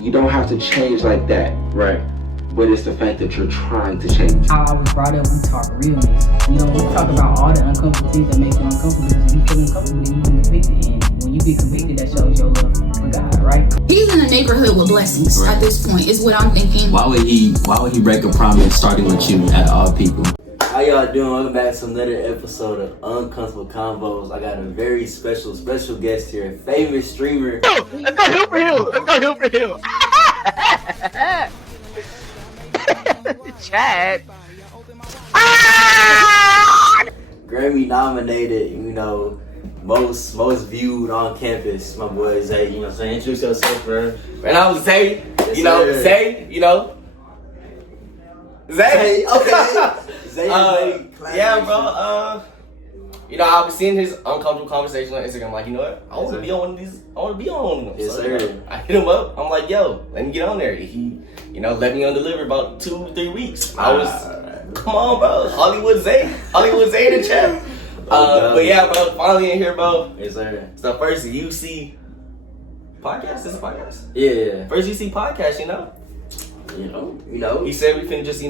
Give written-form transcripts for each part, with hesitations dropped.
You don't have to change like that. Right. But it's the fact that you're trying to change. How I was brought up, we talk realness. You know, we talk about all the uncomfortable things that make you uncomfortable. Because if you feel uncomfortable, then you get convicted. And when you get convicted, that shows your love for God, right? He's in a neighborhood with blessings at this point, is what I'm thinking. Why would he break a promise starting with you at all people? How y'all doing? Welcome back to another episode of Uncomfortable Convos. I got a very special guest here, famous streamer. Let's go Hill for Hill. Chad. Grammy nominated, most viewed on campus. My boy Zay, you know what I'm saying? Introduce yourself, bro. And I was Zay, Zay. Zay, okay. Zay, yeah, bro. I was seeing his uncomfortable conversation on Instagram. I'm like, you know what? I want to be on one of these. I want to be on one of them. Yes, so, sir. I hit him up. I'm like, yo, let me get on there. He, let me undeliver about 2-3 weeks. I was, come on, bro. Hollywood Zay in the chat. But yeah, bro, finally in here, bro. Yes, sir. It's the first UC podcast. This is a podcast. Yeah. First UC podcast, He said we can just,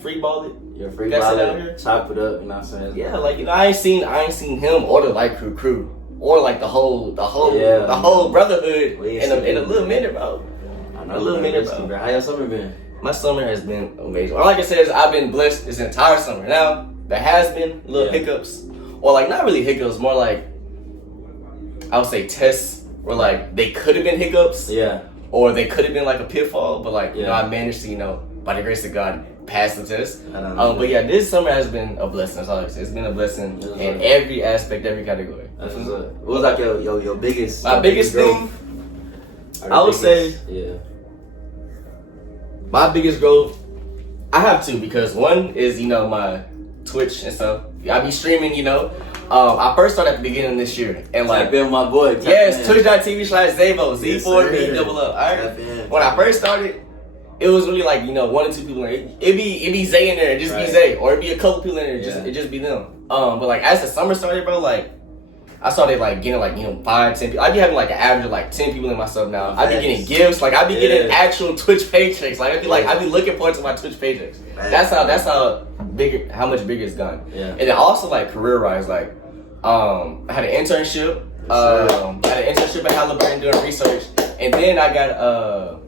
free ball it. You're free ball it, chop it up, you know what I'm saying? Yeah, like I ain't seen him or the Light Crew or like the whole brotherhood in a little minute, bro. A little minute, bro. How your summer been? My summer has been amazing. Or like I said, I've been blessed this entire summer. Now there has been little hiccups, or like not really hiccups, more like I would say tests where like they could have been hiccups, or they could have been like a pitfall, but like I managed to by the grace of God pass the test. But yeah, this summer has been a blessing. That's all I can say. It's been a blessing in every aspect, every category. What was like your biggest? My biggest thing, I would say, my biggest growth. I have two, because one is my Twitch and stuff. I be streaming. I first started at the beginning of this year, and like been my boy. Yes, Twitch.tv/Zavo Z4BWO. All right. When I first started, it was really like 1 or 2 people in there. It'd be Zay in there, and just be Zay, or it'd be a couple people in there, it just be them. But like as the summer started, bro, like I started like getting like 5, 10 people. I'd be having like an average of like 10 people in my stuff now. I'd be getting gifts, like I'd be getting actual Twitch paychecks. Like I'd be looking forward to my Twitch paychecks. That's how much bigger it's gone. Yeah. And then also like career wise, like I had an internship. At Halliburton doing research, and then I got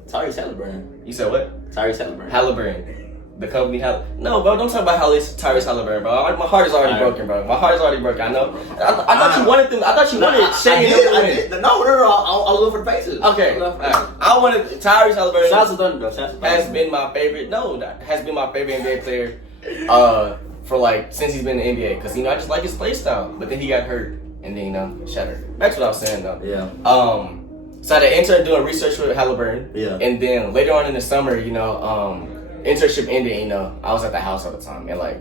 Tyrese Halliburton. You said what? Tyrese Halliburton. Halliburton. The company No, bro, don't talk about Tyrese Halliburton, bro. My heart is already broken, bro. My heart is already broken. I know. I thought you wanted them. I thought you wanted Shane. No, I'll go for the faces. Okay. I wanted Tyrese Halliburton. Shout out to Thunder, bro. Has been my favorite. No, that has been my favorite NBA player for like since he's been in the NBA. Because I just like his play style. But then he got hurt and then shattered. That's what I was saying though. Yeah. So I had an intern doing research with Halliburton. Yeah. And then later on in the summer, internship ended, I was at the house all the time, and like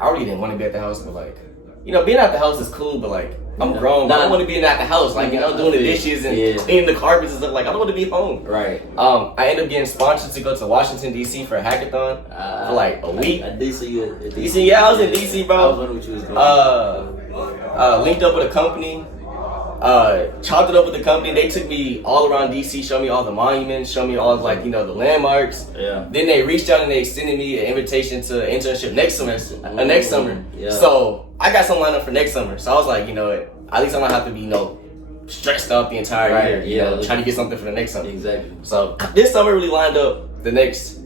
I really didn't want to be at the house, but like being at the house is cool, but like I'm grown, but I don't want to be at the house, like doing the dishes and cleaning the carpets and stuff. Like I don't want to be home. Right. I ended up getting sponsored to go to Washington D.C. for a hackathon for like a week. I did see you at DC. Yeah, I was in DC, bro. I was wondering what you was doing. Linked up with a company. Chopped it up with the company. They took me all around DC, showed me all the monuments, showed me all the landmarks. Yeah. Then they reached out and they extended me an invitation to an internship next summer. Yeah. So I got something lined up for next summer. So I was like, at least I'm gonna have to be, stressed out the entire year, trying to get something for the next summer. Exactly. So this summer really lined up the next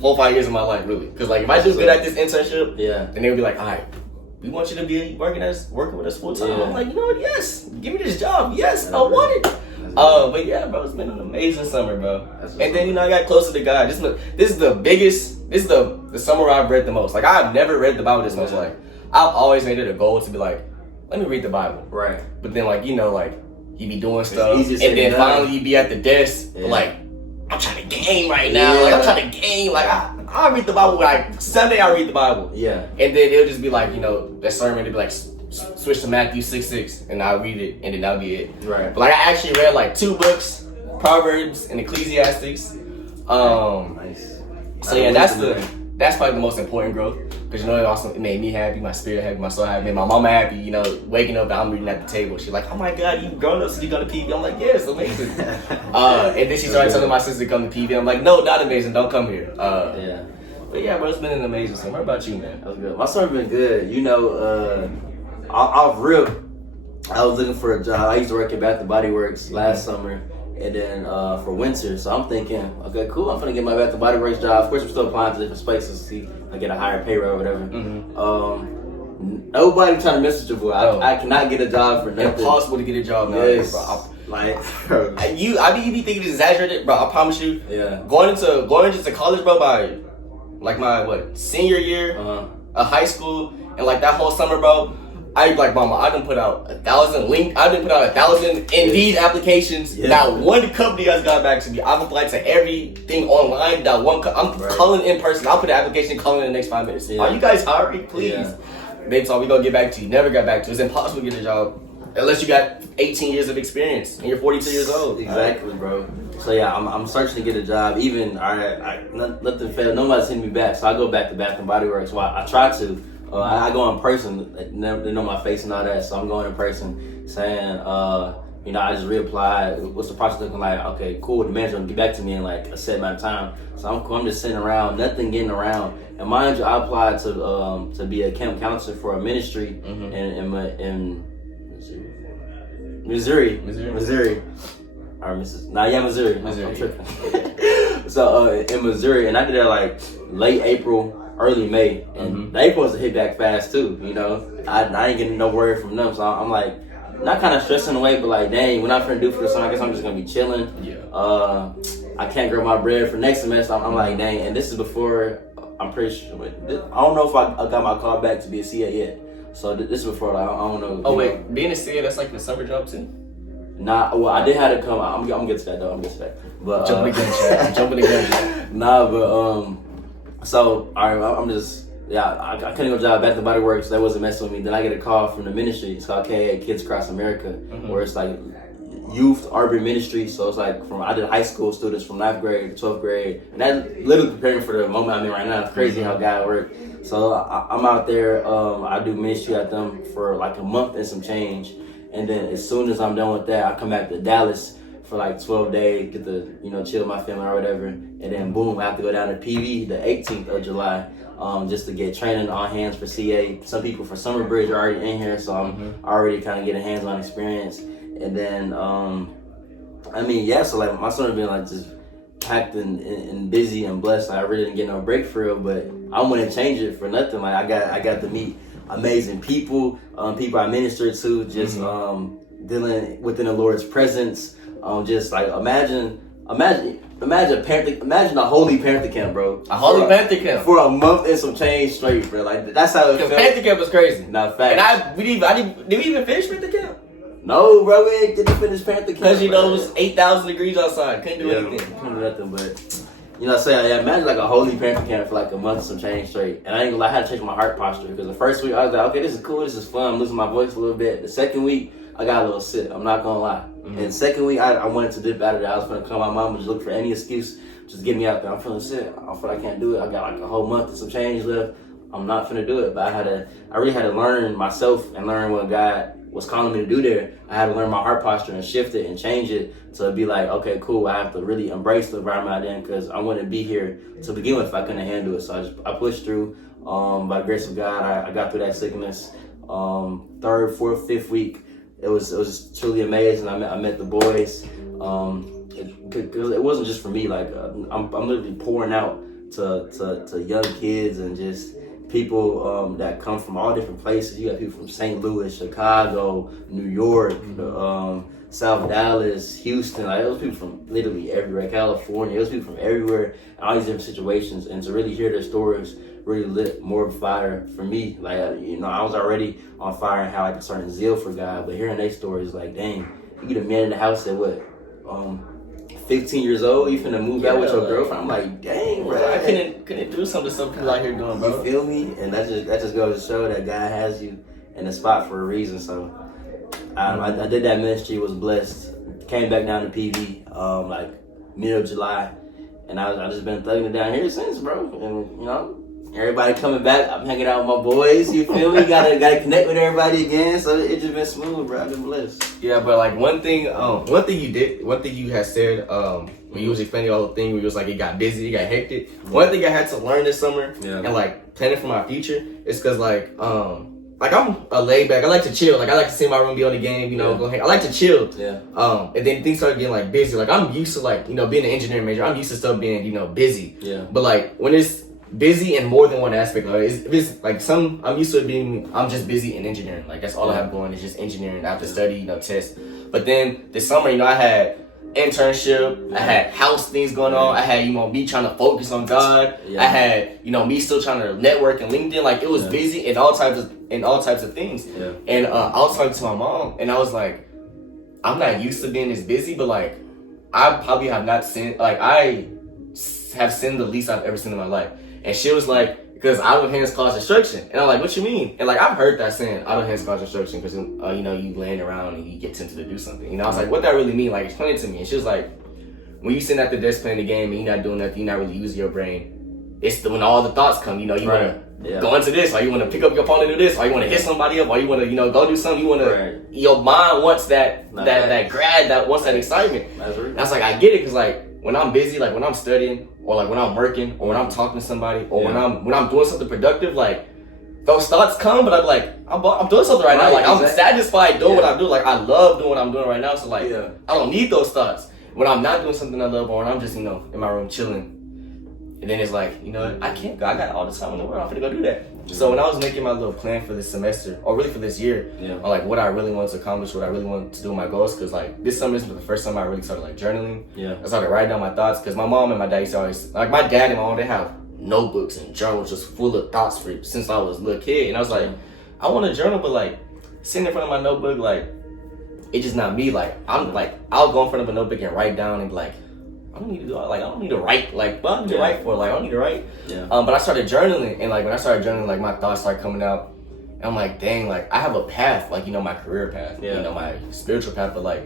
4 or 5 years of my life, really. Because like if I do good at this internship, then they would be like, all right, we want you to be working with us full time. Yeah. I'm like, you know what? Yes, give me this job. Yes, I want it. But yeah, bro, it's been an amazing summer, bro. And then I got closer to God. This is the biggest. This is the summer I've read the most. Like I've never read the Bible this much. Like I've always made it a goal to be like, let me read the Bible. Right. But then like you be doing stuff, and then finally you be at the desk. Like I'm trying to game right now. Like I'm trying to game. Like I read the Bible. Like Sunday I read the Bible. Yeah. And then it'll just be like that sermon. It'll be like switch to Matthew 6:6, and I'll read it, and then that'll be it. Right. But like I actually read like 2 books, Proverbs and Ecclesiastes. Nice. So yeah, that's probably the most important growth. Because, it also it made me happy, my spirit happy, my soul happy, made my mama happy, waking up and I'm reading at the table. She's like, oh my God, you grown up, so you go to PV? I'm like, yes, amazing. And then she started telling my sister to come to PV. I'm like, no, not amazing, don't come here. Yeah. But yeah, bro, it's been an amazing summer. What about you, man? That was good. My summer been good. Off rip, I was looking for a job. I used to work at Bath & Body Works last summer. And then for winter, so I'm thinking, okay, cool, I'm gonna get my Bath & Body Works job. Of course, I'm still applying to different spaces to see if I get a higher pay rate or whatever. Nobody trying to message your boy. I cannot get a job for nothing. Impossible to get a job nowadays, bro. You be thinking it's exaggerated, bro. I promise you. Yeah. Going into college, bro, by like my senior year of high school, and like that whole summer, bro. I like, mama, I done put out 1,000 Indeed applications. Yeah. Not one company has got back to me. I've applied to everything online. I'm calling in person. I'll put the application, calling in the next 5 minutes. Yeah. Are you guys hiring? Please. Yeah. They told me gonna get back to you. Never got back to you. It's impossible to get a job unless you got 18 years of experience and you're 42 years old. Exactly, bro. So yeah, I'm searching to get a job. Even nothing failed. Nobody's hitting me back. So I go back to Bath & Body Works. Well, I try to. I go in person. They know my face and all that. So I'm going in person, saying, I just reapplied. What's the process looking like? Okay, cool. The manager will get back to me in like a set amount of time. So I'm just sitting around, nothing getting around. And mind you, I applied to be a camp counselor for a ministry in Missouri. Missouri. Missouri. I'm tripping. So in Missouri, and I did that like late April, early May, and April was a hit back fast too. I ain't getting no word from them, so I'm like, not kind of stressing away, but like, dang, what I'm finna do for the summer? I guess I'm just gonna be chilling. Yeah. I can't grow my bread for next semester. I'm like, dang, and this is before. I'm pretty sure. I don't know if I got my call back to be a CA yet. So this is before. Like, I don't know. Oh wait, being a CA, that's like the summer job too. Nah, well, I did have to come. I'm gonna get to that though. But jumping the gun. Nah, but so all right, I'm just I couldn't go to job Bath & Body Works. That wasn't messing with me. Then I get a call from the ministry. It's called KA, Kids Across America, where it's like youth urban ministry. So it's like I did high school students from 9th grade to 12th grade, and that literally preparing me for the moment I'm in right now. It's crazy how God worked. So I'm out there. I do ministry at them for like a month and some change, and then as soon as I'm done with that, I come back to Dallas for like 12 days, get to chill with my family or whatever, and then boom, I have to go down to PV the 18th of July. Just to get training on hands for CA. Some people for Summer Bridge are already in here, so I'm already kind of getting hands-on experience. And then, so like my summer been like just packed and busy and blessed. Like, I really didn't get no break for real, but I wouldn't change it for nothing. Like I got to meet amazing people, people I minister to, just dealing within the Lord's presence. Just like imagine a holy Panther camp, bro. A holy Panther camp for a month and some change straight, bro. Like that's how it felt. Panther camp was crazy. Not fact. And did we even finish Panther camp? No, bro, we didn't finish Panther camp. Because it was 8,000 degrees outside. Couldn't do anything. Couldn't do nothing, but imagine like a holy Panther camp for like a month and some change straight. And I ain't gonna lie, I had to change my heart posture because the first week I was like, okay, this is cool, this is fun. I'm losing my voice a little bit. The second week, I got a little sick. I'm not gonna lie. And second week, I wanted to dip out of there. I was gonna call my mom and just look for any excuse, just get me out there. I'm feeling sick. I feel like I can't do it. I got like a whole month and some change left. I'm not finna do it. But I really had to learn myself and learn what God was calling me to do there. I had to learn my heart posture and shift it and change it to be like, okay, cool. I have to really embrace the environment I'm in because I wouldn't be here to begin with if I couldn't handle it. So I pushed through. By the grace of God, I got through that sickness. 3rd, 4th, 5th week. It was truly amazing. I met the boys. Because it wasn't just for me. Like I'm literally pouring out to young kids and just people that come from all different places. You got people from St. Louis, Chicago, New York, South Dallas, Houston. Like those people from literally everywhere. California. Those people from everywhere. All these different situations, and to really hear their stories really lit more fire for me. Like I was already on fire and had like a certain zeal for God, but hearing their stories, like, dang, you get a man in the house at 15 years old, you finna move out with your girlfriend. I'm like, dang, bro, I couldn't do some people out here doing, bro. You feel me? And that just goes to show that God has you in a spot for a reason. So I did that ministry, was blessed. Came back down to PV like middle of July, and I just been thugging it down here since, bro. And Everybody coming back. I'm hanging out with my boys. You feel me? Gotta connect with everybody again. So it just been smooth, bro. I've been blessed. Yeah, but like one thing you had said, when you was explaining the whole thing, where you was like, it got busy, it got hectic. One thing I had to learn this summer and like planning for my future is because like I'm a laid back. I like to chill. Like I like to sit in my room, be on the game, you know, go hang. I like to chill. Yeah. And then things started getting like busy. Like I'm used to like, you know, being an engineering major. I'm used to stuff being, you know, busy. Yeah. But like when it's busy in more than one aspect, like it's like I'm used to it being, I'm just busy in engineering. Like that's all I have going is just engineering. I have to study, you know, test. But then this summer, you know, I had internship, I had house things going on, I had, you know, me trying to focus on God, I had, you know, me still trying to network and LinkedIn, like it was busy in all types of things. And I was talking to my mom and I was like, I'm not used to being this busy, but like I probably have not sinned, like I have sinned the least I've ever sinned in my life. And she was like, because idle hands cause destruction. And I'm like, what you mean? And like, I've heard that saying, idle hands cause destruction, because, you know, you laying around and you get tempted to do something. You know, I was like, what that really mean? Like, explain it to me. And she was like, when you sit at the desk playing the game and you're not doing nothing, you're not really using your brain, it's when all the thoughts come, you know, you want to go into this, or you want to pick up your phone and do this, or you want to hit somebody up, or you want to, you know, go do something, you want to, your mind wants that grad, that wants that excitement. And I was like, I get it, because like, when I'm busy, like when I'm studying, or like when I'm working, or when I'm talking to somebody, or when I'm doing something productive, like those thoughts come, but I'm like, I'm doing something right now. Like I'm satisfied doing what I'm doing. Like I love doing what I'm doing right now. So like I don't need those thoughts. When I'm not doing something I love, or when I'm just, you know, in my room chilling, and then it's like, you know, I can't go. I got all the time in the world. I'm gonna go do that. So when I was making my little plan for this semester, or really for this year, on like what I really wanted to accomplish, what I really wanted to do with my goals, because like this summer is the first time I really started like journaling. I started writing down my thoughts, because my mom and my dad used to always, like my dad and my mom, they have notebooks and journals just full of thoughts for since I was a little kid. And I was like, I want to journal, but like sitting in front of my notebook, like it's just not me. Like I'm like, I'll go in front of a notebook and write down and be like, I don't need to do it. Like I don't need to write. Like what I need to write for? Like I don't need to write. But I started journaling, and like when I started journaling, like my thoughts started coming out, and I'm like, dang, like I have a path, like, you know, my career path, you know, my spiritual path, but like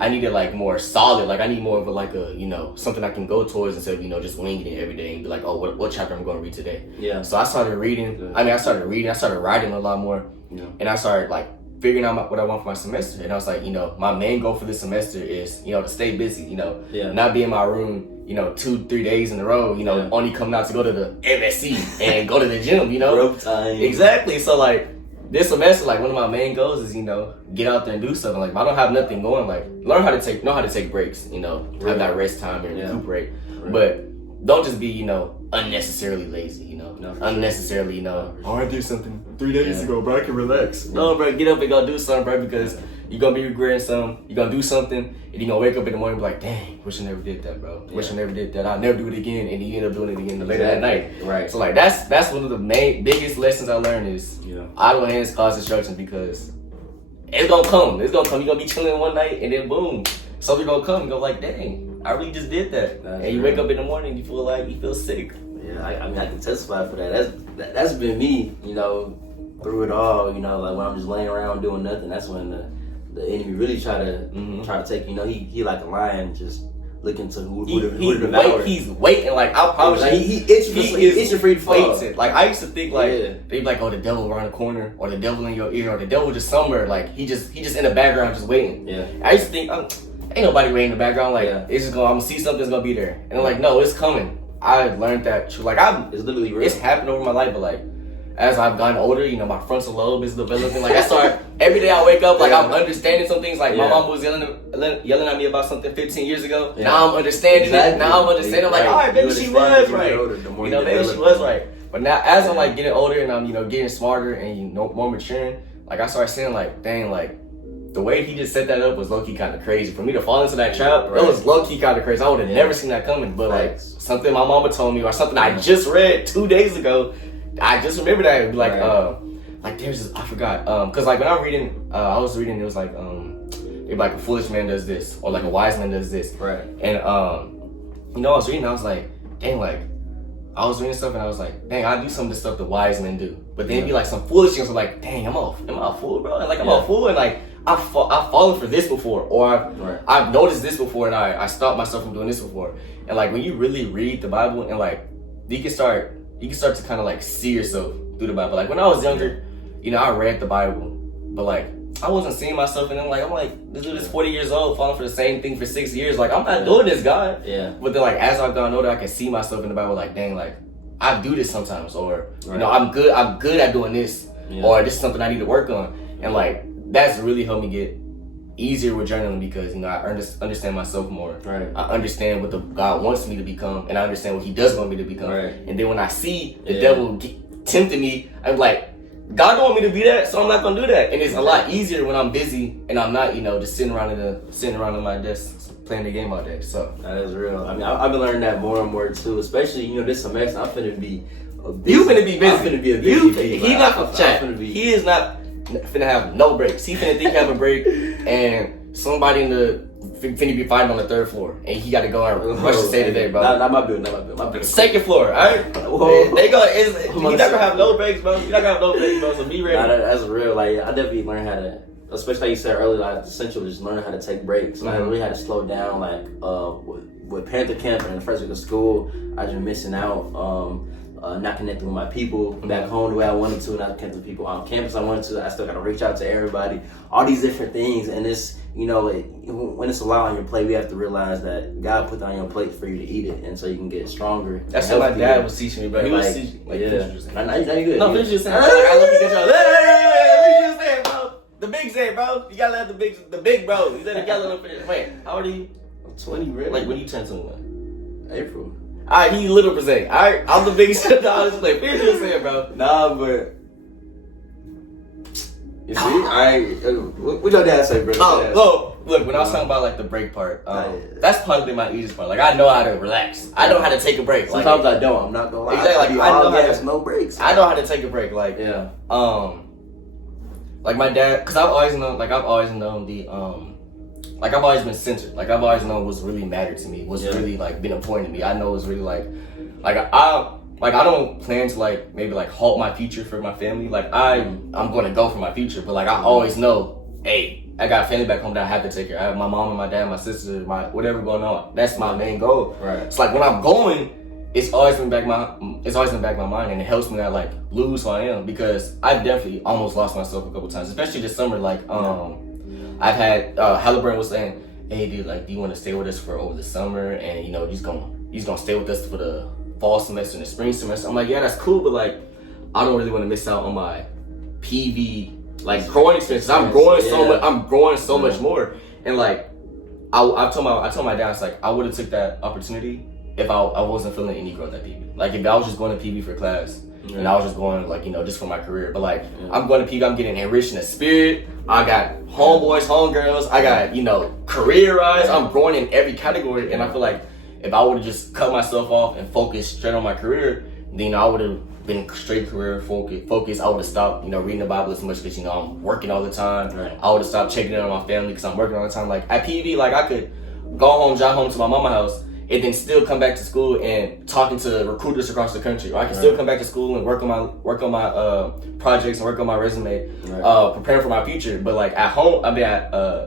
I needed like more solid. Like I need more of a, like a, you know, something I can go towards instead of, you know, just winging it every day and be like, oh, what chapter I'm going to read today. So I started reading. I started writing a lot more, and I started like figuring out what I want for my semester. And I was like, you know, my main goal for this semester is, you know, to stay busy, you know, not be in my room, you know, 2-3 days in a row, you know, only coming out to go to the MSC and go to the gym, you know. Rope time. Exactly. So like this semester, like one of my main goals is, you know, get out there and do something. Like if I don't have nothing going, like know how to take breaks, you know, have that rest time and recuperate. But don't just be, you know, unnecessarily lazy, you know, unnecessarily, you know, oh, I did something 3 days ago, bro, I can relax. No, bro, get up and go do something, bro, because you're going to be regretting something. You're going to do something, and you're going to wake up in the morning and be like, dang, wish I never did that, bro. Wish I never did that. I'll never do it again, and you end up doing it again later that night. Right. So, like, that's one of the biggest lessons I learned is idle hands cause destruction, because it's going to come. It's going to come. You're going to be chilling one night, and then boom, something going to come. You go like, dang, I really just did that. And you wake up in the morning, you feel sick. Yeah, I mean, I can testify for that. That's been me, you know, through it all. You know, like when I'm just laying around doing nothing, that's when the enemy really try to take. You know, he like a lion, just looking to who to devour. He's waiting. Like I promise you, he itching for you to fall. Like I used to think like they'd be like, oh, the devil around the corner, or the devil in your ear, or the devil just somewhere. Like he just in the background just waiting. I used to think, ain't nobody waiting in the background. Like it's just I'm gonna see something that's gonna be there, and I'm like, no, it's coming. I've learned that true. Like it's literally real. It's happened over my life, but like as I've gotten older, you know, my frontal lobe is developing. Like I start every day I wake up, like I'm understanding some things. Like my mom was yelling at me about something 15 years ago. Now I'm understanding it. Now I'm understanding. I'm like, all right, maybe she was right. You know, maybe she was right. But now as I'm like getting older and I'm, you know, getting smarter and, you know, more maturing, like I started saying like, dang, like the way he just set that up was low-key kind of crazy. For me to fall into that trap, it was low-key kind of crazy. I would have never seen that coming. But like something my mama told me, or something I just read 2 days ago, I just remember that. It'd be like, like there's this, I forgot. Cause like when I'm reading, I was reading, it was like, it'd be like a foolish man does this, or like a wise man does this. Right. And you know, I was reading, I was like, dang, like I was reading stuff and I was like, dang, I do some of the stuff the wise men do. But then it'd be like some foolish things. I'm like, dang, am I a fool, bro? And like I'm a fool, and like I've fallen for this before, or I've noticed this before, and I stopped myself from doing this before. And like when you really read the Bible, and like you can start you can start to kind of like see yourself through the Bible. Like when I was younger, you know, I read the Bible, but like I wasn't seeing myself, and then like I'm like, this dude is 40 years old, falling for the same thing for 6 years. Like I'm not doing this, God. Yeah. But then like as I've gotten older, I can see myself in the Bible. Like dang, like I do this sometimes, or you know, I'm good at doing this, or this is something I need to work on, and like that's really helped me get easier with journaling because you know I understand myself more. Right. I understand what the God wants me to become, and I understand what He does want me to become. Right. And then when I see the devil tempting me, I'm like, God don't want me to be that, so I'm not gonna do that. And it's a lot easier when I'm busy and I'm not, you know, just sitting around on my desk playing the game all day. So that is real. I mean, I've been learning that more and more too. Especially, you know, this semester I'm finna be. You finna be busy. I'm finna be a busy. He not gonna chat. He is not finna have no breaks. He finna think he have a break, and somebody in the finna be fighting on the 3rd floor, and he got to go and rush to stay today, bro. Not my building. My building. 2nd floor, alright? Whoa. They go. You not gonna have no breaks, bro. You not gonna have no breaks, bro. So be ready. Nah, that's real. Like I definitely learned how to, especially like you said earlier, like it's essential to just learn how to take breaks. Like, I really had to slow down. Like with Panther Camp and the first week of school, I was just missing out. Not connecting with my people back home the way I wanted to, not connecting with people on campus I wanted to. I still gotta reach out to everybody, all these different things. And it's, you know, when it's a lot on your plate, we have to realize that God put that on your plate for you to eat it, and so you can get stronger. That's what my dad was teaching me, bro. He was teaching, like, yeah. Now you good. No, finish your saying. I love you, get your. Finish your saying, bro. The big say, bro. You gotta let the big bro. You gotta let him finish. Wait, how old are you? I'm 20, really. Like when you turn 21? April. Alright, he little percent. Alright, I'm the biggest. I was just like, finish your saying, bro. Nah, but you see, we know that say, bro. Look, when I was talking about like the break part, that's probably my easiest part. Like I know how to relax. I know how to take a break. Sometimes I don't. I'm not gonna lie. Exactly. Like I know there's no breaks. I know how to take a break. Like like my dad, because I've always known like I've always been centered. Like I've always known what's really mattered to me, what's really like been important to me. I know it's really like I don't plan to like maybe like halt my future for my family. Like I'm gonna go for my future, but like I always know, hey, I got family back home that I have to take care of. I have my mom and my dad, my sister, my whatever going on. That's my main goal. Right. It's like when I'm going, it's always been back my mind, and it helps me not like lose who I am, because I've definitely almost lost myself a couple times, especially this summer. Like I've had Halliburton was saying, hey dude, like do you want to stay with us for over the summer, and you know you're gonna stay with us for the fall semester and the spring semester. I'm like, yeah, that's cool, but like I don't really want to miss out on my PV like growing experiences. I'm growing so much more, and like I told my dad, it's like I would have took that opportunity if I wasn't feeling any growth at PV. Like if I was just going to PV for class and I was just going like, you know, just for my career. But like I'm going to PV, I'm getting enriched in the spirit. I got homeboys, homegirls. I got, you know, career-wise. I'm growing in every category. And I feel like if I would have just cut myself off and focused straight on my career, then I would have been straight career focused. I would have stopped, you know, reading the Bible as much because, you know, I'm working all the time. Right. I would have stopped checking in on my family because I'm working all the time. Like at PV, like I could go home, drive home to my mama's house, and then still come back to school and talking to recruiters across the country. Or I can still come back to school and work on my projects and work on my resume, preparing for my future. But like at home, I mean,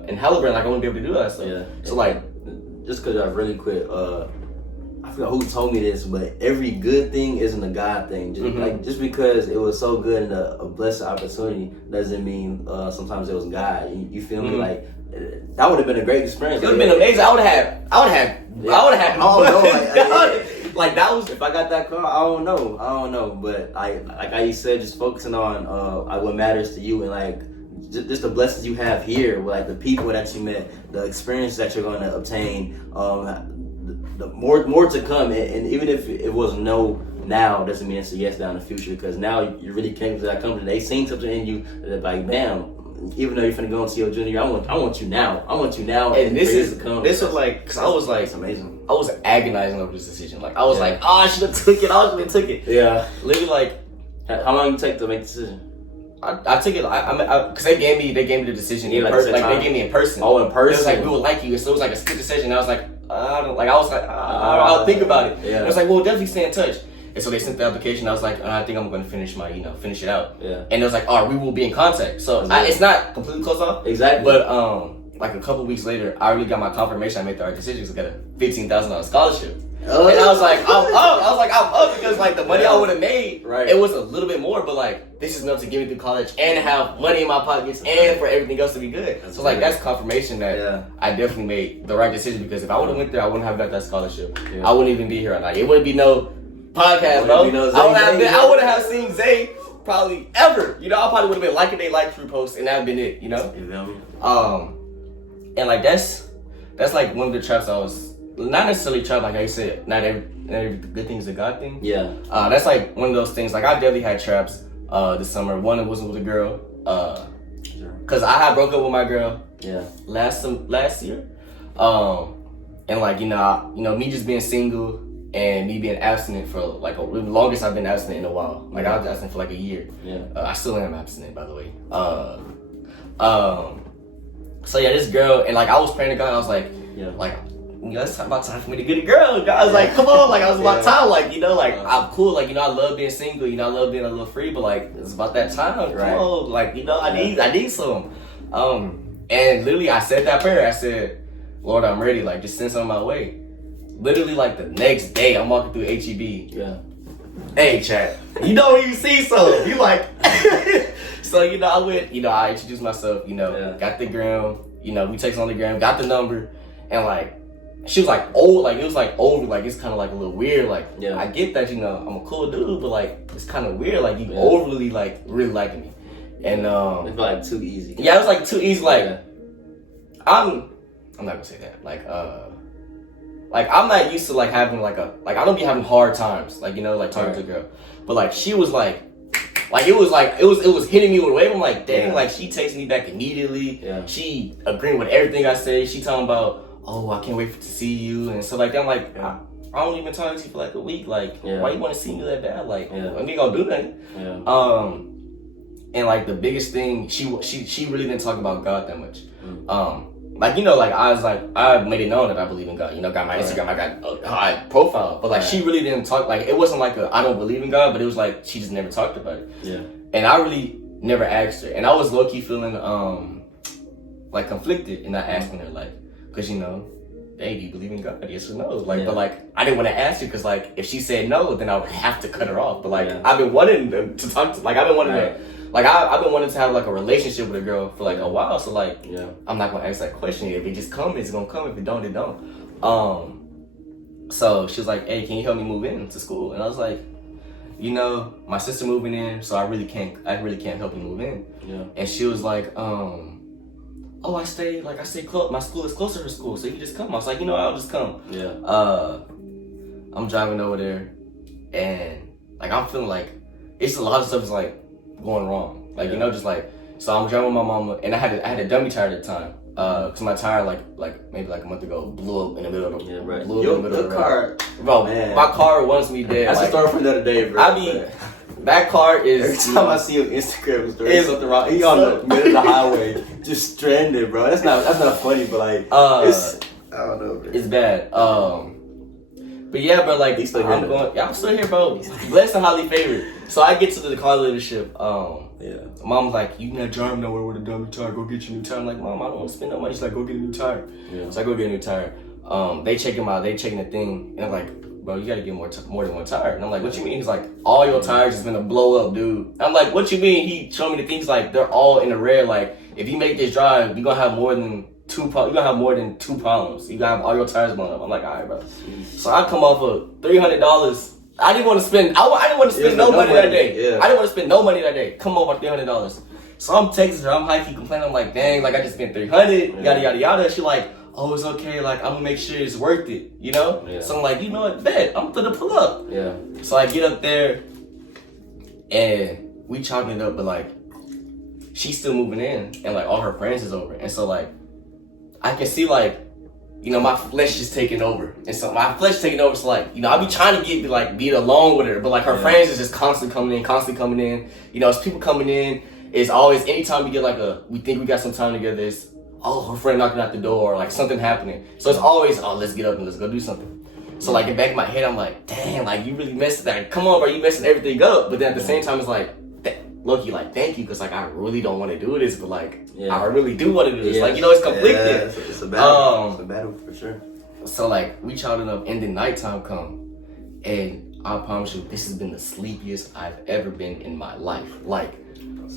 in Halliburton, like I wouldn't be able to do that stuff. Yeah. So like, just because I really quit, I forgot who told me this, but every good thing isn't a God thing. Just because it was so good and a blessed opportunity doesn't mean sometimes it was God. You feel me? Like that would have been a great experience. It would have been amazing. I would have. Oh no! Like that was, if I got that car, I don't know. But like how you said, just focusing on what matters to you, and like just the blessings you have here, like the people that you met, the experience that you're going to obtain, the more to come. And even if it was no now, doesn't mean it's a yes down the future, because now you really came to that company. They seen something in you that like, bam. Even though you're finna go into your junior year, I want you now. And this was like, cause I was like, it's amazing. I was agonizing over this decision. Like I was like, oh, I should have took it. Yeah. Literally, like, how long you take to make the decision? I took it. Cause they gave me the decision in person. Like they gave me in person. Oh, in person. It was like, we would like you. So it was like a split decision. I was like, I'll think about it. Yeah. And it was like, we'll definitely stay in touch. And so they sent the application. I was like, I think I'm going to finish it out. Yeah. And it was like, all right, we will be in contact. So it's not completely closed off. Exactly. But like a couple weeks later, I really got my confirmation I made the right decision because I got a $15,000 scholarship. And I was like, I'm up because like the money I would have made, it was a little bit more, but like this is enough to get me through college and have money in my pockets and for everything else to be good. So like that's confirmation that I definitely made the right decision because if I would have went there, I wouldn't have got that scholarship. I wouldn't even be here right now. It wouldn't be no podcast, bro. I wouldn't have seen Zay probably ever. You know, I probably would have been liking they like through posts and that'd been it. You know. And like that's like one of the traps I was. Not necessarily trap, like I said, not every good thing is a God thing. Yeah. That's like one of those things. Like I definitely had traps this summer. One that wasn't with a girl. Cause I had broke up with my girl. Yeah. Last year. And like you know me just being single and me being abstinent for like the longest I've been abstinent in a while. Like I was abstinent for like a year. Yeah. I still am abstinent, by the way. So yeah, this girl and like I was praying to God. I was like, like. It's about time for me to get a girl. I was like, come on, like I was about time, like like I'm cool, like I love being single, I love being a little free, but like it's about that time, come on, like I need some. And literally I said that prayer. I said, Lord, I'm ready. Like just send something my way. Literally like the next day, I'm walking through HEB. Yeah. Hey, chat. When you see something, you like. So I went. I introduced myself. Got the gram. We texted on the gram. Got the number, and like. She was like old, like it was like over, like it's kind of like a little weird, like I get that I'm a cool dude, but like it's kind of weird, like you overly like really liking me, and it's like too easy. Yeah, it was like too easy. Like I'm not gonna say that. Like I'm not used to like having like I don't be having hard times, like like talking to a girl, but like she was like it was hitting me with a wave. I'm like dang, like she takes me back immediately. Yeah. She agreeing with everything I say. She talking about. Oh, I can't wait to see you and stuff like that. I'm like, I don't even talk to you for like a week. Like, why you want to see me that bad? Like, I ain't gonna do nothing. Yeah. And like the biggest thing, she really didn't talk about God that much. Like I made it known that I believe in God. Got my Instagram, I got a high profile, but like she really didn't talk. Like it wasn't like I don't believe in God, but it was like she just never talked about it. Yeah. And I really never asked her, and I was low key feeling like conflicted in not asking her like. Cause hey, do you believe in God? Yes or no? Like, but like, I didn't want to ask her because like, if she said no, then I would have to cut her off. But like, I've been wanting to talk to, like, I've been wanting to have like a relationship with a girl for like a while. So like, I'm not gonna ask that question. If it just comes, it's gonna come. If it don't, it don't. So she was like, hey, can you help me move in to school? And I was like, my sister moving in, so I really can't help you move in. Yeah. And she was like, oh, I stay close. My school is closer to her school, so you can just come. I was like, I'll just come. Yeah. I'm driving over there, and like I'm feeling like it's a lot of stuff is like going wrong. Like just like so I'm driving with my mama, and I had a dummy tire at the time. Cause my tire like maybe like a month ago blew up in the middle of the car, bro. Man. My car wants me dead. That's a story from the other day, bro. That car is. Every time I see him Instagram story, there's something wrong. He on the middle of the highway, just stranded, bro. That's not funny, but like, it's I don't know, bro. It's bad. But yeah, bro, like, I'm still here, bro. Blessed and highly favored. So I get to the car dealership. Mom's like, you not driving nowhere with a dummy tire. Go get your new tire. I'm like, Mom, I don't want to spend no money. She's like, go get a new tire. Yeah. So I go get a new tire. They check him out. They checking the thing, and I'm like, bro, you gotta get more than one tire. And I'm like, what you mean? He's like, all your tires is gonna blow up, dude. I'm like, what you mean? He showed me the things like they're all in the red. Like, if you make this drive, you're gonna have more than two problems. You gotta have all your tires blown up. I'm like, all right, bro. So I come off of $300. I didn't want to spend. I didn't want to spend no money that day. Yeah. I didn't want to spend no money that day. Come over $300. So I'm texting her. I'm high-key complaining. I'm like, dang, like I just spent $300. Yada yada yada. She like, oh, it's okay. Like I'm gonna make sure it's worth it. Yeah. So I'm like, you know what? Bet I'm gonna pull up. Yeah. So I get up there, and we chopping it up, but like, she's still moving in, and like all her friends is over, and so like, I can see like, my flesh is taking over, and so my flesh taking over. So like, I be trying to be alone with her, but like her friends is just constantly coming in. It's people coming in. It's always anytime we get like we think we got some time together. It's her friend knocking at the door, or like something happening. So it's always let's get up and let's go do something. So like in the back of my head, I'm like, dang, like you really messed that. Come on, bro, you messing everything up. But then at the same time, it's like, low-key like thank you, because like I really don't want to do this, but like Yeah. I really do want to do this. Yeah. Like, you know, it's conflicted. Yeah, it's a battle. It's a battle for sure. So like we chowed it up, and then nighttime come, and I promise you, this has been the sleepiest I've ever been in my life. Like,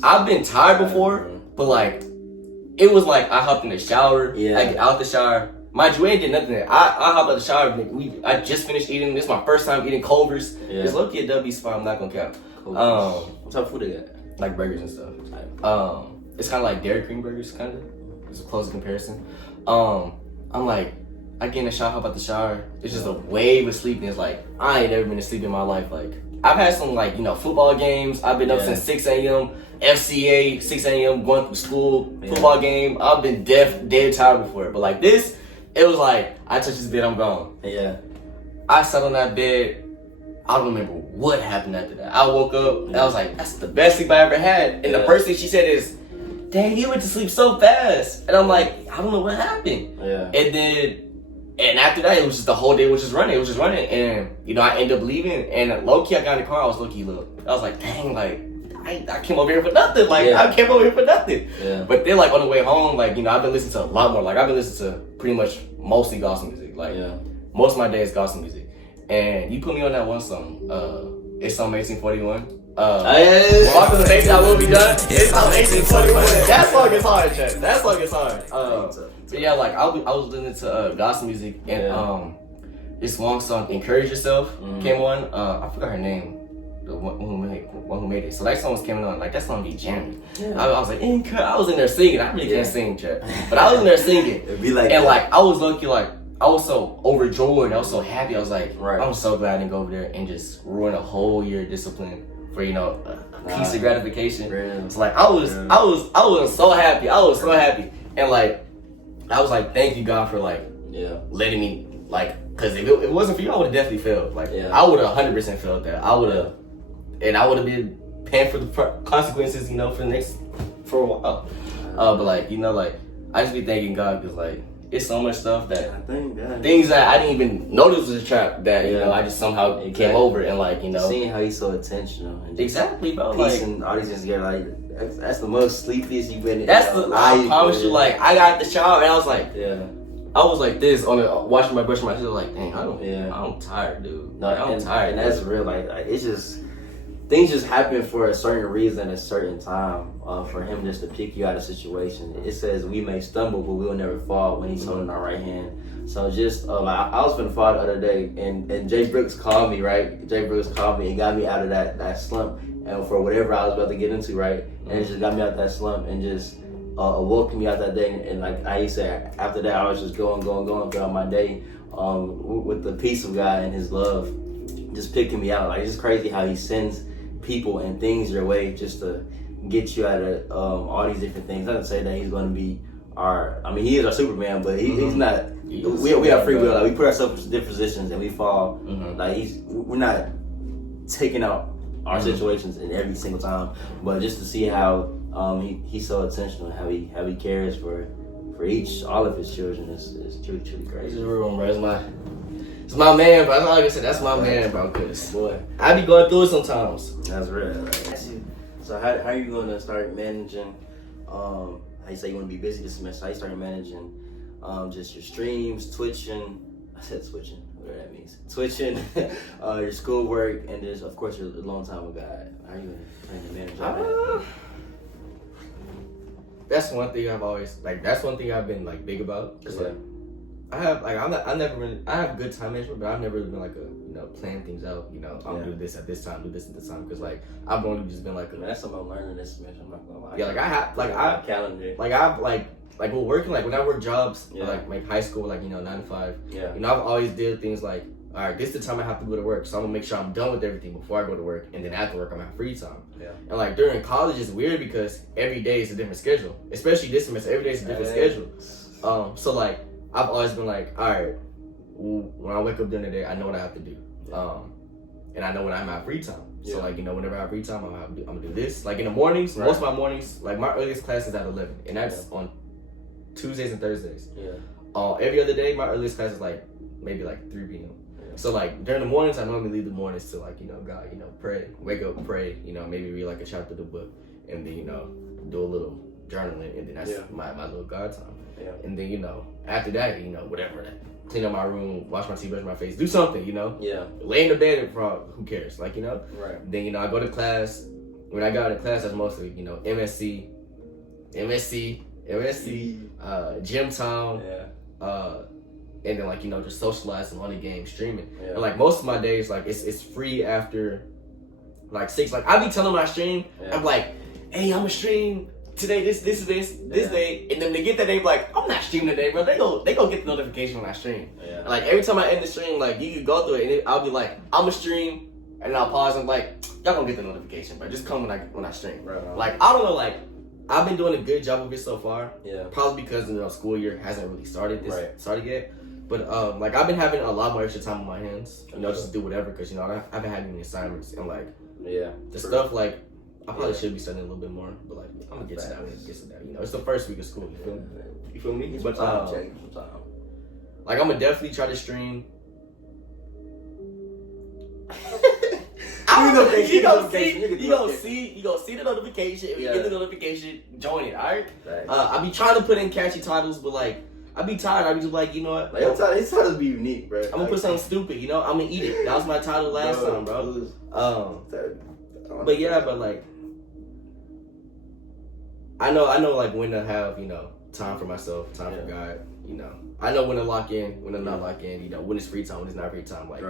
I've been tired before, but like it was like I hopped in the shower, I get out the shower. Mind you, we ain't did nothing there. I hopped out the shower. I just finished eating. This is my first time eating Culver's. It's low-key a W spot. I'm not gonna cap. What type of food they got? Like burgers and stuff. It's kind of like Dairy Cream burgers, kind of. It's a close comparison. I'm like, I get in the shower, hop out the shower. It's just a wave of sleepiness. Like, I ain't never been asleep in my life. Like, I've had some like, you know, football games. I've been up since 6 a.m. FCA, 6 a.m. going through school, football game. I've been dead tired before. But like this, it was like, I touch this bed, I'm gone. Yeah. I sat on that bed. I don't remember what happened after that. I woke up and I was like, that's the best sleep I ever had. And the first thing she said is, dang, you went to sleep so fast. And I'm like, I don't know what happened. Yeah. And after that, it was just the whole day was just running. It was just running. And, you know, I ended up leaving. And low-key, I got in the car. I was low-key, I was like, dang, like, I came over here for nothing. Like, I came over here for nothing. Yeah. But then, like, on the way home, like, you know, I've been listening to a lot more. Like, I've been listening to pretty much mostly gospel music. Like, most of my day is gospel music. And you put me on that one song. It's on 1841. Walk to the Nation, I Will Be Done. It's on 1841. That song is hard, Chad. That song is hard. So yeah, like I was listening to gospel music, and this long song, "Encourage Yourself," came on. I forgot her name, the one who made it. So that song was coming on. Like that song be jamming. I was like, I was in there singing. I really can't sing, Chad, but I was in there singing. It'd be like, and like I was lucky, like. I was so overjoyed. I was so happy. I was like, I'm so glad I didn't go over there and just ruin a whole year of discipline for, you know, a piece of gratification. It's like I was so happy. I was so happy, and like I was like, thank you God for like letting me like, because if it wasn't for you, I would have definitely failed. Like I would have 100% failed that. I would have been paying for the consequences, you know, for a while. But like, you know, like I just be thanking God because like. It's so much stuff that things that I didn't even notice was a trap that you know I just somehow came over and like you know seeing how he's so intentional and exactly bro piecing all these things together like that's the most sleepiest you've been in. That's the I promise you like I got the shower and I was like I was like this on watching my brush my teeth like dang I'm tired dude I'm tired and that's real like it's just things just happen for a certain reason at a certain time. For him just to pick you out of a situation. It says we may stumble, but we'll never fall when he's holding our right hand. So just, I was finna fall the other day, and Jay Brooks called me, right? Jay Brooks called me and got me out of that slump, and for whatever I was about to get into, right? And it just got me out that slump and just woke me out that day. And like I used to say, after that, I was just going throughout my day with the peace of God and His love, just picking me out. Like it's just crazy how He sends people and things your way just to get you out of all these different things. Not to say that he's going to be he is our Superman, but he's not. We have free will. Like we put ourselves in different positions and we fall. Like we're not taking out our situations in every single time, but just to see how he's so intentional, how he cares for all of his children is truly crazy. This is real, bro. It's my man, bro. Like I said, that's my man, bro. Cause boy, I be going through it sometimes. That's real. Right? So how are you going to start managing? How you say you want to be busy this semester? How you start managing just your streams, twitching? I said twitching, whatever that means. Twitching, your schoolwork, and just of course your long time with God. How are you going to manage all that? That's one thing I've always like. That's one thing I've been like big about. Cause like I have like I have good time management, but I've never been like plan things out. You know, I'm gonna do this at this time, do this at this time. Cause like I've only just been like that's something I'm learning this semester. I'm not gonna lie. Yeah, like I have like I calendar. Like I've like we're working like when I work jobs like high school, like 9 to 5. Yeah. You know, I've always did things like, all right, this is the time I have to go to work, so I'm gonna make sure I'm done with everything before I go to work, and then after work I'm at free time. Yeah. And like during college it's weird because every day is a different schedule, especially this semester. Every day is a different schedule. So like I've always been like, all right, when I wake up during the day, I know what I have to do, and I know when I'm at free time. So like whenever I have free time, I'm gonna do this. Like in the mornings, most of my mornings, like my earliest class is at 11, and that's on Tuesdays and Thursdays. Yeah. every other day, my earliest class is like maybe like 3 p.m. So like during the mornings, I normally leave the mornings to like, God, pray, wake up, pray, maybe read like a chapter of the book, and then, do a little journaling, and then that's my little God time. Yeah. And then, after that, whatever, clean up my room, wash my teeth, brush my face, do something, Yeah. lay in the bed and who cares, like, Right. Then, I go to class. When I got into class, that's mostly, MSC, gym time, and then like just socializing on the game, streaming. Yeah. And like most of my days, like it's free after like 6. Like I be telling my stream, I'm like, hey, I'm gonna stream today. This day, and then they get that they be like, I'm not streaming today, bro. They go get the notification when I stream. Yeah. And, like every time I end the stream, like you can go through it, and I'll be like, I'm gonna stream, and then I'll pause. And like, y'all gonna get the notification, but just come when I stream. Right. Like I don't know, like I've been doing a good job of it so far. Yeah. Probably because school year hasn't really started yet. But like I've been having a lot more extra time on my hands, just to do whatever, because I've been having assignments and like the stuff like I probably should be studying a little bit more, but like I'm gonna get to that when it gets to that. It's the first week of school. You feel me? But like I'm gonna definitely try to stream. You gonna see the notification. If you get the notification, join it. All right. I be trying to put in catchy titles, but like I be tired. I be just like, you know what? Like, his titles be unique, bro. I'm gonna put something stupid. I'm gonna eat it. That was my title last time, bro. But yeah, but like I know like when to have time for myself, time for God. I know when to lock in, when to not lock in. When it's free time, when it's not free time. Like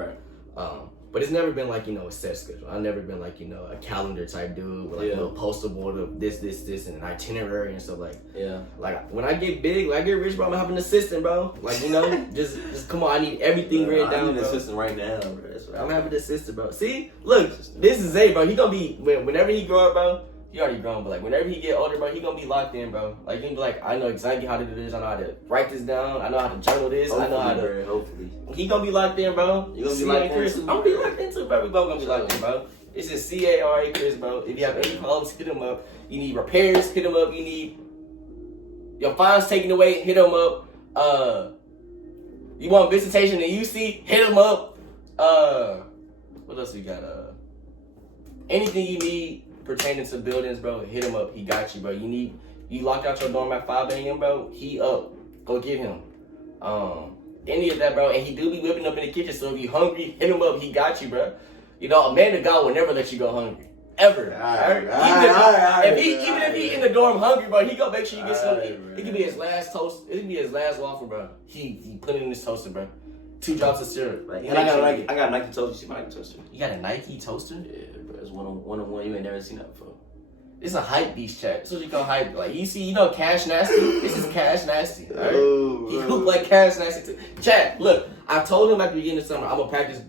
but it's never been like, a set schedule. I've never been like, a calendar type dude with like a little poster board of this, and an itinerary and stuff like. Yeah. Like when I get big, when I get rich, bro, I'm gonna have an assistant, bro. Like, just come on, I need everything written down. I need an assistant right now, bro. That's what I'm having an assistant, bro. See? Look, this is Zay, bro. He gonna be, whenever he grow up, bro, he already grown, but like whenever he get older, bro, he gonna be locked in, bro. Like he gonna be like, I know exactly how to do this. I know how to write this down. I know how to journal this. I know how to. Hopefully, he gonna be locked in, bro. You gonna be locked in, Chris? I'm gonna be locked in too, bro. We both gonna be locked in, bro. It's just CARA, Chris, bro. If you have any problems, hit him up. You need repairs, hit him up. You need your fines taken away, hit him up. You want visitation in UC, hit him up. What else we got? Anything you need pertaining to buildings, bro, hit him up. He got you, bro. You locked out your dorm at 5 a.m., bro. He up. Go get him. Any of that, bro. And he do be whipping up in the kitchen. So if you hungry, hit him up. He got you, bro. A man of God will never let you go hungry. Ever. Even if he in the dorm hungry, bro, he gonna make sure you get something. It could be his last toast. It could be his last waffle, bro. He put it in his toaster, bro. 2 drops of syrup. And I got a Nike toaster. You see my Nike toaster? You got a Nike toaster? Yeah, bro. It's one. You ain't never seen that before. It's a hype beast chat. That's what you call hype. Like you see, Cash Nasty. This is Cash Nasty. All right? He hoop like Cash Nasty too. Chat. Look, I told him at the beginning of the summer I'm gonna practice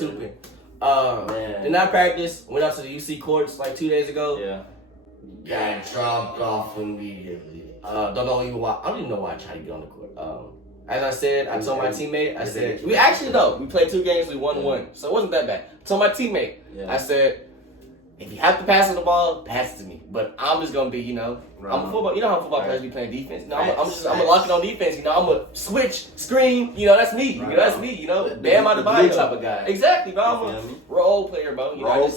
hooping. Did not practice. Went out to the UC courts like 2 days ago. Yeah. Got dropped off immediately. Don't know even why. I don't even know why I tried to get on the court. As I said, I told my teammate. I said we played 2 games. We won 1, so it wasn't that bad. I told my teammate. I said, if you have to pass the ball, pass it to me. But I'm just gonna be, I'm a football. You know how football players be playing defense. I'm gonna lock it on defense. I'm gonna switch, screen. That's me. That's me. Bam out the body type of guy. Exactly, bro. I'm a role player, bro. I'm a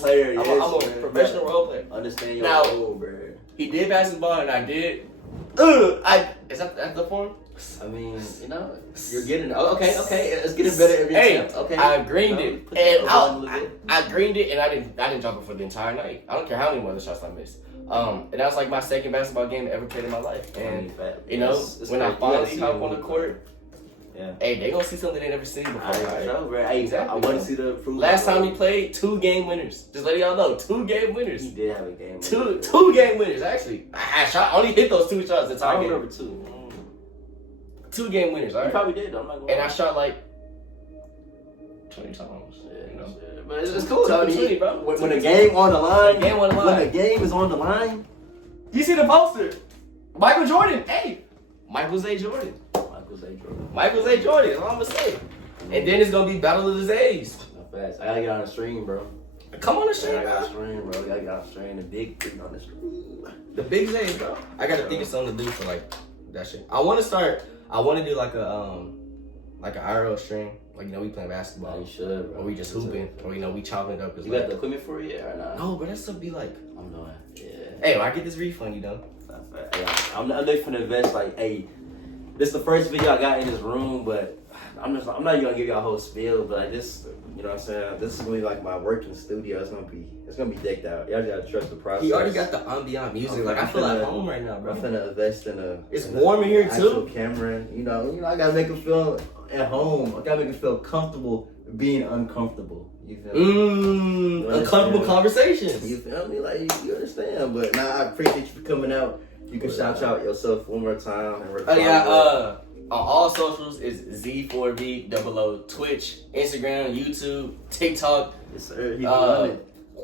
professional role player. Understand your role, bro. He did pass the ball, and I did. Is that the form? I mean, you're getting okay. It's getting better every time. Okay, I greened it, and I greened it, and I didn't jump it for the entire night. I don't care how many other shots I missed. And that was like my second basketball game I ever played in my life. And when I finally hop on the court, hey, they gonna see something they never seen before. Exactly. I want to see the proof. Last time he played, 2 game winners. Just letting y'all know, 2 game winners. He did have a game. Two game winners actually. I only hit those 2 shots. That's how I remember 2. 2 game winners, alright? You probably did, I'm not gonna lie. I shot like 20 times. But it's cool. So bro. When the game on the line, when the game is on the line, you see the poster. Michael Jordan. Hey, Michael Zay Jordan. Michael Zay Jordan. That's all I'm gonna say. And then it's gonna be Battle of the Zays. Fast. I gotta get on the stream, bro. Come on the stream. I gotta stream, bro. I gotta get on the stream. The big thing on the stream. The big Zays, bro. I gotta think of something to do for like that shit. I I want to do like a IRL stream. Like, you know, we playing basketball. You should, bro. Or we just hooping. Or, you know, we chopping it up. You got the equipment for it yet or not? No, but that stuff be like, I'm doing. Yeah. hey, when I get this refund, you know. Yeah, I'm looking for the invest. Like, hey, this is the first video I got in this room, but I'm not even gonna give y'all a whole spiel. But like this, you know what I'm saying? This is gonna be like my working studio. It's gonna be decked out. Y'all just gotta trust the process. He already got the ambient music. Like, I feel like home right now, bro. I'm finna invest in a. It's warm in here too. Camera. You know, I gotta make him feel at home. I gotta make him feel comfortable being uncomfortable. You feel me? Uncomfortable conversations. You feel me? Like you understand? But nah, I appreciate you for coming out. You can shout out yourself one more time. Oh yeah. On all socials is Z4B00 Twitch, Instagram, YouTube, TikTok, Yes, sir.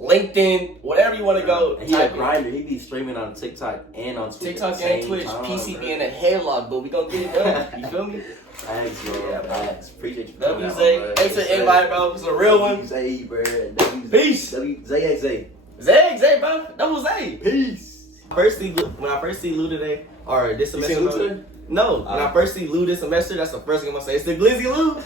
LinkedIn, whatever you want to go. And he a grinder. He be streaming on TikTok and on Twitch. TikTok and Twitch. PC be in a headlock, but we gonna get it done. You feel me? Thanks, bro. Yeah, thanks. Appreciate you. WZ. Thanks for the invite, bro. It's a real one. WZ, bro. Peace. WZXZ. Zay, bro. That was Zay. Peace. When I first see Lou today, or this semester. You seen Lou today? No. When I first see Lou this semester, that's the first thing I'm gonna say. It's the Glizzy Lou.